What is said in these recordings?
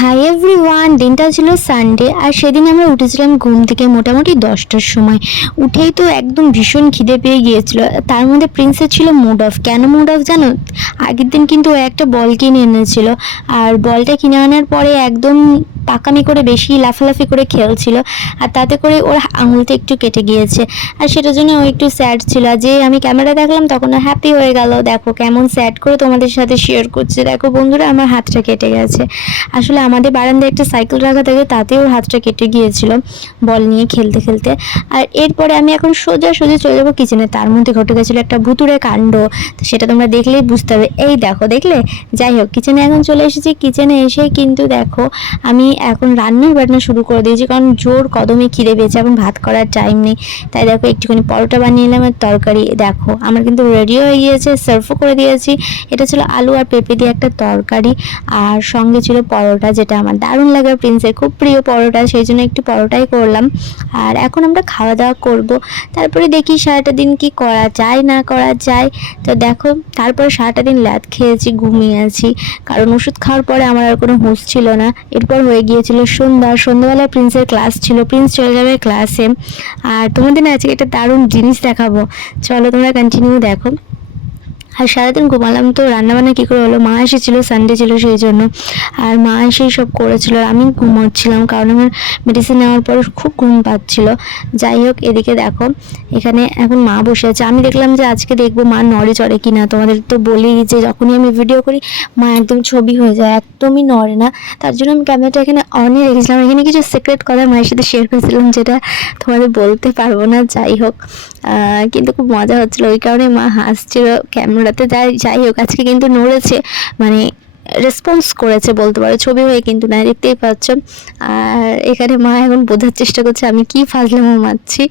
High every one দিনটা ছিল Sunday আর সেদিন আমরা উঠেছিলাম ঘুম থেকে মোটামুটি দশটার সময়। উঠেই তো একদম ভীষণ খিদে পেয়ে গিয়েছিল। তার মধ্যে প্রিন্সের ছিল মুড অফ কেন মুড অফ জানো? আগের দিন কিন্তু ও একটা বল কিনে এনেছিল। আর বলটা কিনে আনার পরে একদম পাকামি করে বেশি লাফালাফি করে খেলছিল। আর তাতে করে ওর আঙুলটা একটু কেটে গিয়েছে। আর সেটার জন্য ও একটু স্যাড ছিল। আর যে আমি ক্যামেরা দেখলাম তখন হ্যাপি হয়ে গেল। দেখো কেমন স্যাড করে তোমাদের সাথে শেয়ার করছে। দেখো বন্ধুরা, আমার হাতটা কেটে গেছে। আসলে আমাদের বারান্দায় একটা সাইকেল রাখা থাকে তাতে ওর হাতটা কেটে গিয়েছিল বল নিয়ে খেলতে খেলতে। আর এরপরে আমি এখন সোজা সোজা চলে যাব কিচেনে তার মধ্যে ঘটে গেছিল একটা ভুতুরে কাণ্ড। সেটা তোমরা দেখলেই বুঝতে হবে। এই দেখো, দেখলে? যাই হোক কিচেনে এখন চলে এসেছি। কিচেনে এসে কিন্তু দেখো, আমি এখন রান্নার বান্না শুরু করে দিয়েছি। কারণ জোর কদমে খিদে পেয়েছে, এখন ভাত করার টাইম নেই। তাই দেখো, একটুখানি পরোটা বানিয়ে নিলাম আর তরকারি। দেখো, আমার কিন্তু রেডি হয়ে গিয়েছে সার্ভও করে দিয়েছি। এটা ছিল আলু আর পেঁপে দিয়ে একটা তরকারি। আর সঙ্গে ছিল পরোটা। যেটা আমার দারুণ লাগে প্রিন্সের খুব প্রিয় পরোটা, সেই জন্য একটু পরোটাই করলাম। আর এখন আমরা খাওয়া দাওয়া করব। তারপরে দেখি সারাটা দিন কি করা যায়, না করা যায়। তো দেখো, তারপরে সারাটা দিন ল্যাদ খেয়েছি, ঘুমিয়ে আছি। কারণ ওষুধ খাওয়ার পরে আমার আর কোনো হুঁশ ছিল না। এরপর হয়ে গিয়েছিল সন্ধ্যা। সন্ধ্যাবেলায় প্রিন্সের ক্লাস ছিল, প্রিন্স চলে যাবে ক্লাসে। আর তোমাদের আজকে একটা দারুণ জিনিস দেখাবো। চলো তোমরা কন্টিনিউ দেখো। আর সারাদিন ঘুমালাম তো রান্নাবান্না কী করে হলো? মা এসেছিল সানডে ছিল সেই জন্য। আর মা এসেই সব করেছিল। আমি ঘুমোচ্ছিলাম কারণ আমার মেডিসিন নেওয়ার পর খুব ঘুম পাচ্ছিল। যাই হোক, এদিকে দেখো, এখানে এখন মা বসে আছে। আমি দেখলাম যে আজকে দেখব মা নড়ে চড়ে কি না তোমাদের তো বলি যে যখনই আমি ভিডিও করি, মা একদম ছবি হয়ে যায়। একদমই নড়ে না। তার জন্য আমি ক্যামেরাটা এখানে অনই রেখেছিলাম। এখানে কিছু সিক্রেট কথা মায়ের সাথে শেয়ার করেছিলাম যেটা তোমাদের বলতে পারব না। যাই হোক কিন্তু খুব মজা হচ্ছিল। ওই কারণে মা হাসছিল ক্যামেরাতে যাই যাই হোক, আজকে কিন্তু নড়েছে মানে রেসপন্স করেছে বলতে পারো, ছবি হয়ে কিন্তু না, দেখতেই পাচ্ছ। আর এখানে মা এখন বোঝার চেষ্টা করছে, আমি কি ফাজলামো মারছি,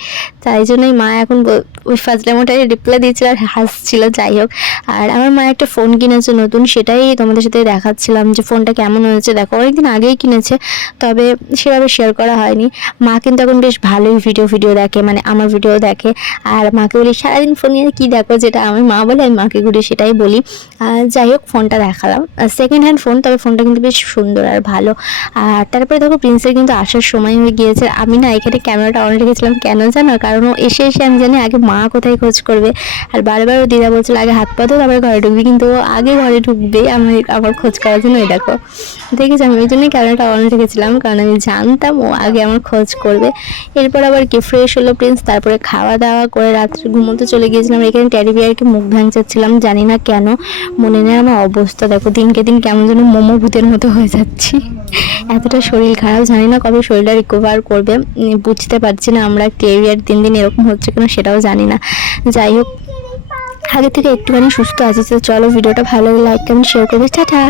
তাই জন্যই মা এখন ওই ফাজলামোটাই রিপ্লাই দিয়েছিল আর হাসছিল, যাই হোক। আর আমার মা একটা ফোন কিনেছে নতুন, সেটাই তোমাদের সাথে দেখাচ্ছিলাম যে ফোনটা কেমন হয়েছে। দেখো, অনেকদিন আগেই কিনেছে, তবে সেভাবে শেয়ার করা হয়নি। মা কিন্তু এখন বেশ ভালোই ভিডিও ভিডিও দেখে মানে আমার ভিডিও দেখে। আর মাকে বলি, সারাদিন ফোন নিয়ে কী দেখো? যেটা আমি মা বলে, আমি মাকে ঘুরে সেটাই বলি। যাই হোক ফোনটা দেখালাম। সেকেন্ড হ্যান্ড ফোন তবে ফোনটা কিন্তু বেশ সুন্দর আর ভালো। আর তারপরে দেখো প্রিন্সের কিন্তু আসার সময় হয়ে গিয়েছে। আমি না এখানে ক্যামেরাটা অন রেখেছিলাম। কেন জানো? কারণ এসে এসে আমি জানি আগে মা কোথায় খোঁজ করবে? আর বারবার ও দিদা বলছিল, আগে হাত পা তো তারপরে ঘরে ঢুকবি। কিন্তু ও আগে ঘরে ঢুকবে আমি আমার খোঁজ করার জন্য এই দেখো। দেখেছি? আমি ওই জন্যই ক্যামেরাটা অন রেখেছিলাম, কারণ আমি জানতাম ও আগে আমার খোঁজ করবে। এরপর আবার কি ফ্রেশ হলো প্রিন্স তারপরে খাওয়া দাওয়া করে রাত্রে ঘুমোতে চলে গিয়েছিলাম। এখানে ট্যাডি বিয়ারকে মুখ ভাঙচাচ্ছিলাম, জানি না কেন। মনে নেই আমার অবস্থা, দেখো দিনকে দিন কেমন যেন মোমো ভূতের মতো হয়ে যাচ্ছি। এতটা শরীর খারাপ, জানি না কবে শরীরটা রিকভার করবে। বুঝতে পারছি না আমরা টেরিয়ার দিন দিন এরকম হচ্ছে কিনা, সেটাও জানি না। যাই হোক, আগে থেকে একটুখানি সুস্থ আছি, তো চলো ভিডিওটা ভালো লাইক কমেন্ট শেয়ার করবে। টাটা।